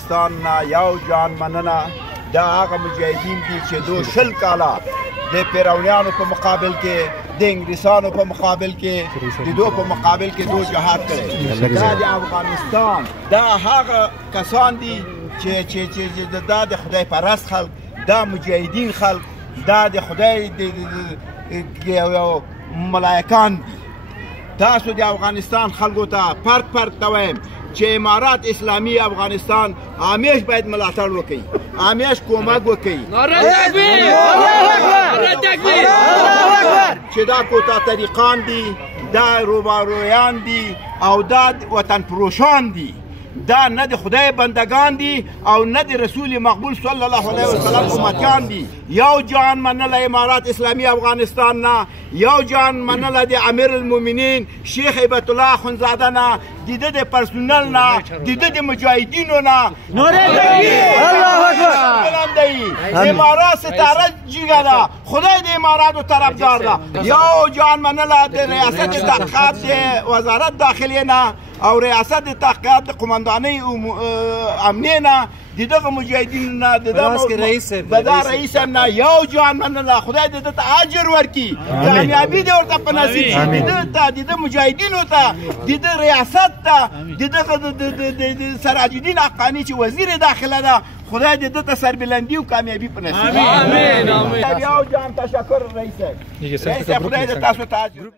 افغانستان نه یو جان مننه دا هغه مجاهدین دي چې دو 20 کاله د پیرونیانو په مقابل کې د انګلیسانو په مقابل کې د دو په مقابل کې دو جهاد کړی. دا د افغانستان دا هغه کسان دي چې دا د خدای پرست خلک، دا مجاهدین خلک، دا د خدای یو ملایکان دي. تاسو د افغانستان خلکو ته فرق ته وایم چې امارات اسلامي افغانستان همیش باید ملاتړ وکړي، همیش کومک وکړي چې دا کوتا طریقان دي، دا روبارویان دي او دا وطن پروشان دي، دا نه د خدای بندگان دي او نه د رسول مقبول صلی الله علیه وسلم امتیان دي. یو جان منله امارات اسلامی افغانستان نه، یو جان منله د امیر المؤمنین شیخ هیبت الله اخندزاده نه، د ده د پرسونل نه، د ده د مجاهدینو نه. امارات ستاره جیگه ده، خدای د اماراتو طرفدار ده. یو جان منله د ریاست تحقیقات د وزارت داخلیه نه او ریاست تحقیقات د قماندانۍ امنیه نه، د دغه مجاهدینو نه، د دغه رئیس نه یو جان منله. خدای د ده ته اجر ورکړي، کامیابي دې ورته په نصیب شي، د ده ته، د ده مجاهدینو ته، د ده ریاست ته، د دغه سراج الدین حقاني چې وزیر داخله ده، خدای دې ده ته سربلندي او کامیابي په نصیب شي. یو جان تشکر رئیس، خدای دې تاسو ته اجر